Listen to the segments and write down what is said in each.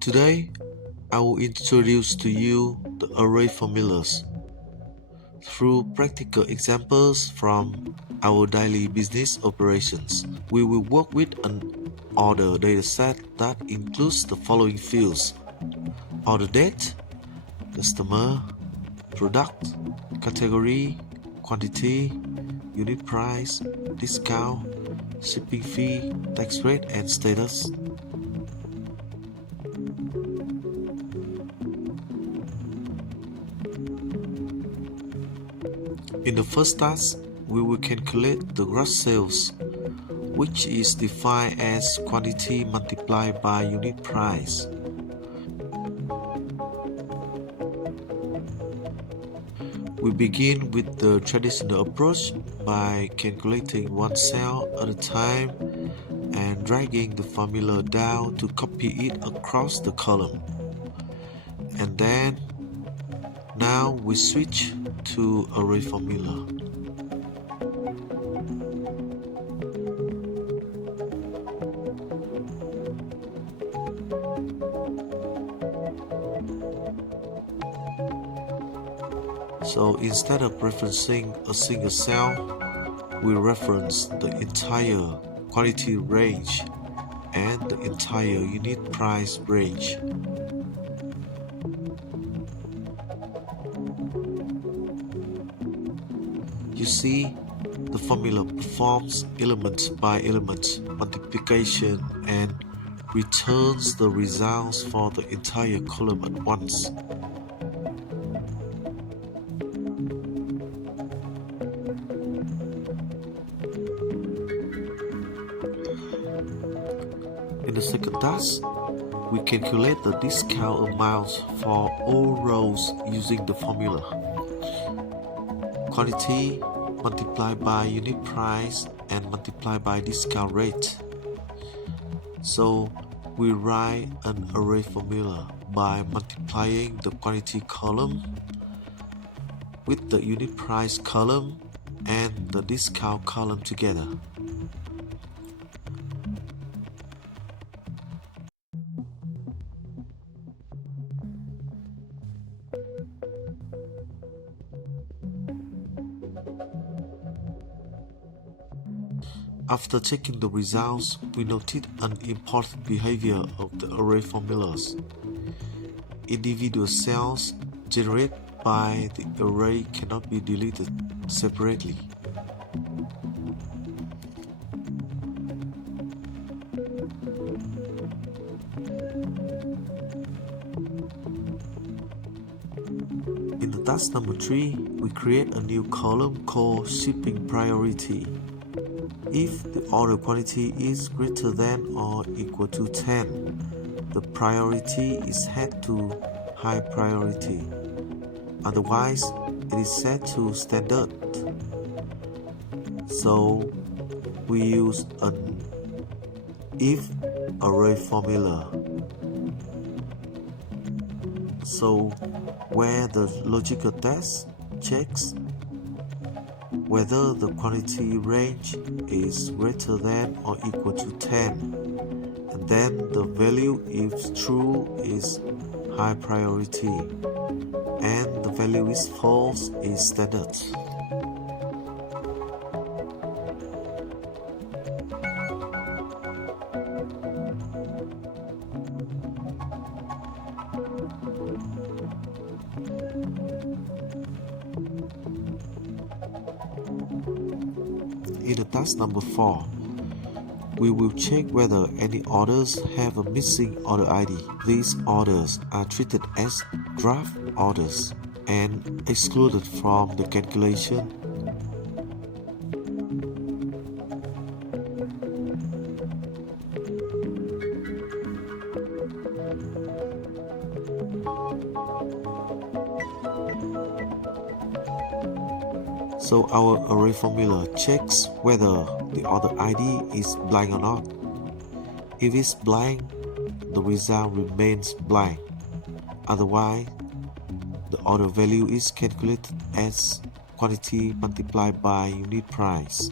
Today, I will introduce to you the array formulas through practical examples from our daily business operations. We will work with an order dataset that includes the following fields: order date, customer, product, category, quantity, unit price, discount, shipping fee, tax rate, and status. In the first task, we will calculate the gross sales, which is defined as quantity multiplied by unit price. We begin with the traditional approach by calculating one cell at a time and dragging the formula down to copy it across the column. And then, now we switch to array formula. So instead of referencing a single cell, we reference the entire quantity range and the entire unit price range. You see, the formula performs element by element multiplication and returns the results for the entire column at once. In the second task, we calculate the discount amounts for all rows using the formula quantity multiplied by unit price and multiplied by discount rate. So we write an array formula by multiplying the quantity column with the unit price column and the discount column together. After checking the results, we noted an important behavior of the array formulas. Individual cells generated by the array cannot be deleted separately. In the task number 3, we create a new column called shipping priority. If the order quantity is greater than or equal to 10, the priority is set to high priority. Otherwise, it is set to standard. So, we use an if array formula. So, where the logical test checks whether the quantity range is greater than or equal to 10, and then the value, if true, is high priority and the value is false is standard. In the task number 4, we will check whether any orders have a missing order ID. These orders are treated as draft orders and excluded from the calculation. So our array formula checks whether the order ID is blank or not. If it's blank, the result remains blank. Otherwise, the order value is calculated as quantity multiplied by unit price.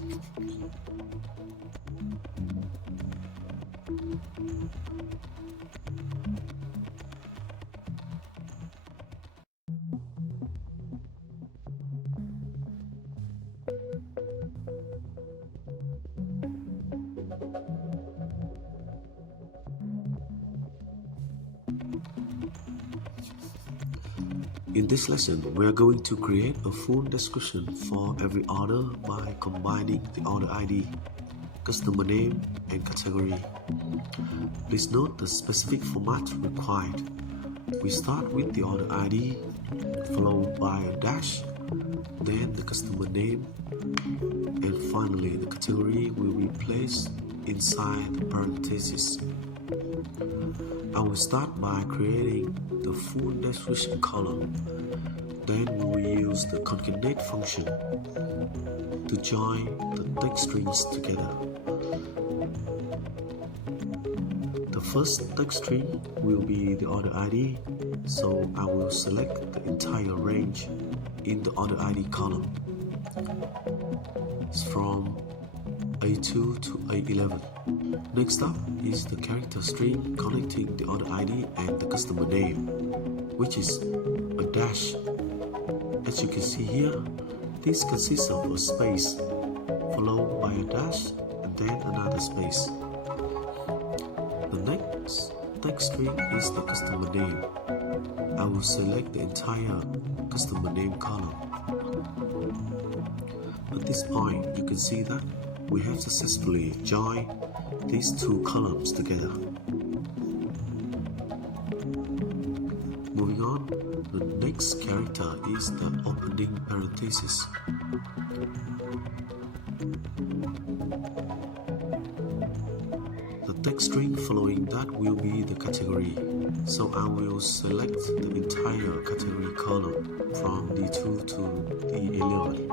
In this lesson, we are going to create a full description for every order by combining the order ID, customer name, and category. Please note the specific format required. We start with the order ID, followed by a dash, then the customer name, and finally the category will be placed inside the parentheses. I will start by creating the full description column. Then we will use the concatenate function to join the text strings together. The first text string will be the order ID, so I will select the entire range in the order ID column. It's from A2 to A11. Next up is the character string connecting the order ID and the customer name, which is a dash. As you can see here, this consists of a space followed by a dash and then another space. The next text string is the customer name. I will select the entire customer name column. At this point, you can see that we have successfully joined these two columns together. Moving on, the next character is the opening parenthesis. The text string following that will be the category, so I will select the entire category column from D2 to D11.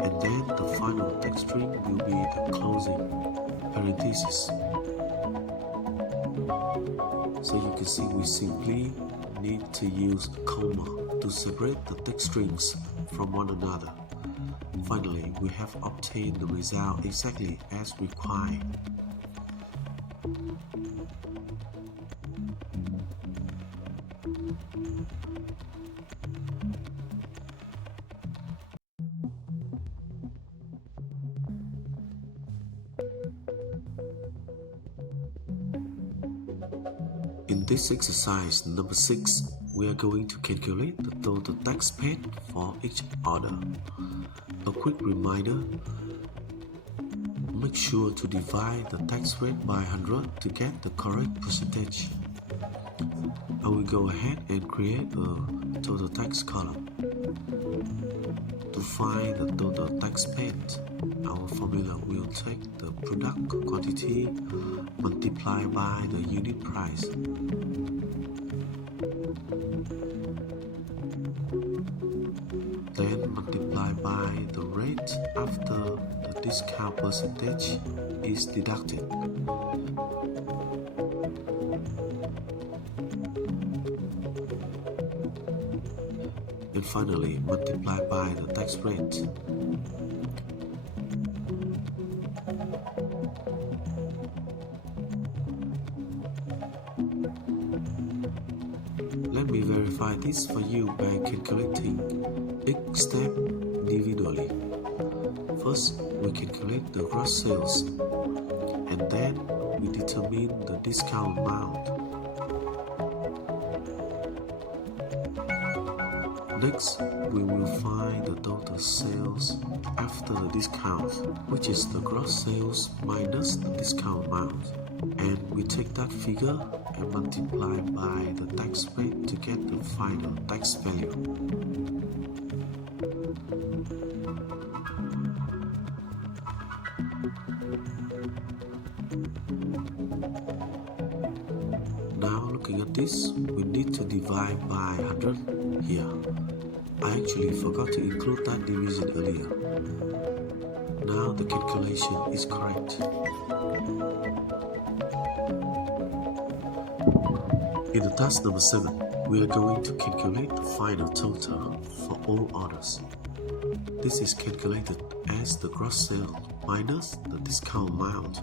And then the final text string will be the closing parenthesis. So you can see we simply need to use a comma to separate the text strings from one another. Finally, we have obtained the result exactly as required. In this exercise number 6, we are going to calculate the total tax paid for each order. A quick reminder, make sure to divide the tax rate by 100 to get the correct percentage. I will go ahead and create a total tax column. To find the total tax paid, our formula will take the product quantity multiplied by the unit price. Then multiply by the rate after the discount percentage is deducted. And finally, multiply by the tax rate. Let me verify this for you by calculating each step individually. First, we calculate the gross sales, and then we determine the discount amount. Next, we will find the total sales after the discount, which is the gross sales minus the discount amount. And we take that figure and multiply by the tax rate to get the final tax value. Now looking at this, we need to divide by 100 here. I actually forgot to include that division earlier. Now the calculation is correct. In the task number 7, we are going to calculate the final total for all orders. This is calculated as the gross sale minus the discount amount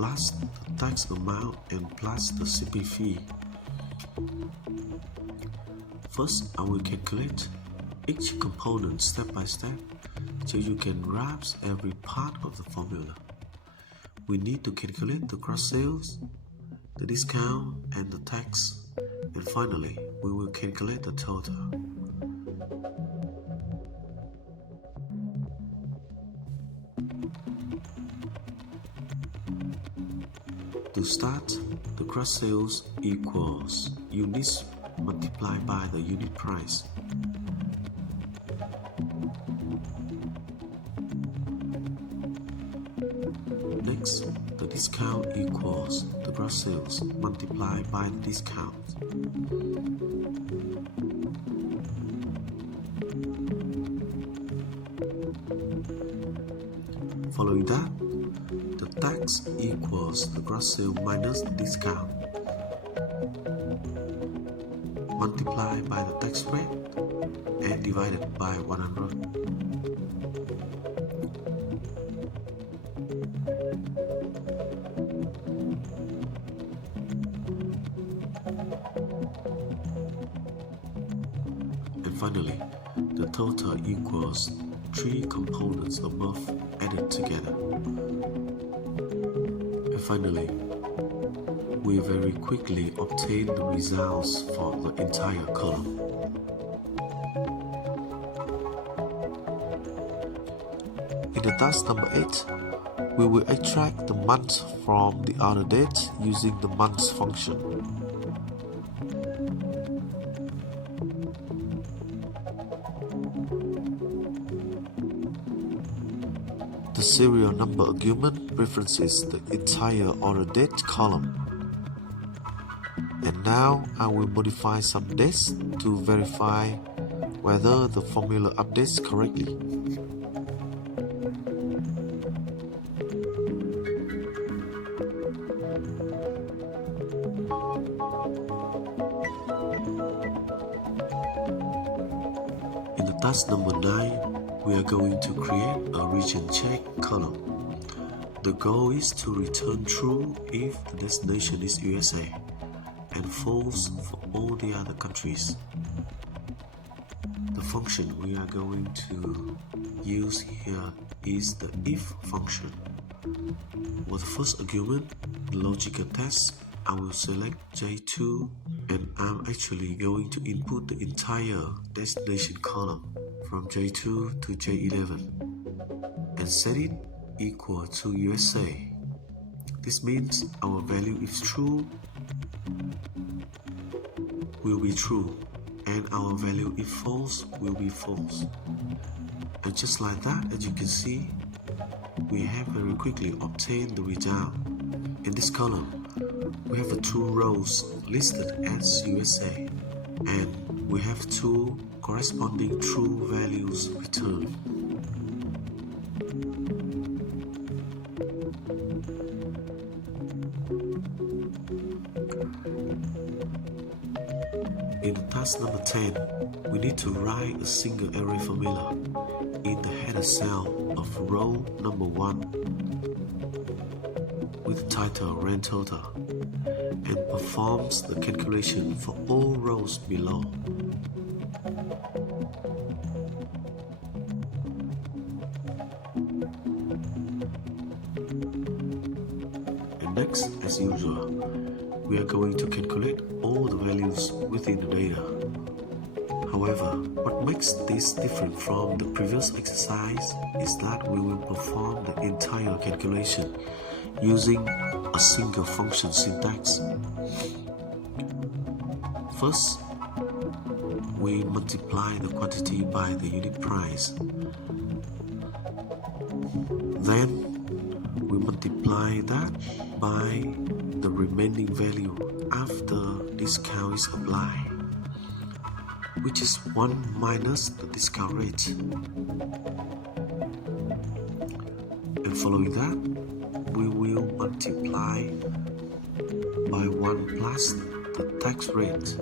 plus the tax amount and plus the shipping fee. First, I will calculate each component step by step so you can grasp every part of the formula. We need to calculate the gross sales, the discount, and the tax, and finally, we will calculate the total. To start, the gross sales equals units multiplied by the unit price. Next, the discount equals the gross sales multiplied by the discount. Following that, the tax equals the gross sale minus the discount multiplied by the tax rate and divided by 100. And finally, the total equals three components above added together. And finally, we very quickly obtain the results for the entire column. In the task number 8, we will extract the month from the order date using the months function. The serial number argument references the entire order date column. And now I will modify some dates to verify whether the formula updates correctly. In the task number 9, we are going to create a region check column. The goal is to return true if the destination is USA and false for all the other countries. The function we are going to use here is the if function. For the first argument, the logical test, I will select J2 and I'm actually going to input the entire destination column from J2 to J11 and set it equal to USA. This means our value if true will be true and our value if false will be false. And just like that, as you can see, we have very quickly obtained the result. In this column, we have the two rows listed as USA and we have two corresponding true values returned. In the task number 10, we need to write a single array formula in the header cell of row number 1 with the title rent total and performs the calculation for all rows below. And next, as usual, we are going to calculate all the values within the data. However, what makes this different from the previous exercise is that we will perform the entire calculation using a single function syntax. First, we multiply the quantity by the unit price. Then, we multiply that by the remaining value after discount is applied, which is 1 minus the discount rate. And following that, we will multiply by 1 plus the tax rate.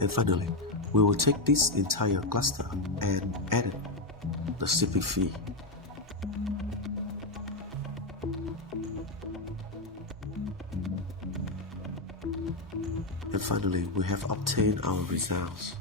And finally, we will take this entire cluster and add the shipping fee. And finally, we have obtained our results.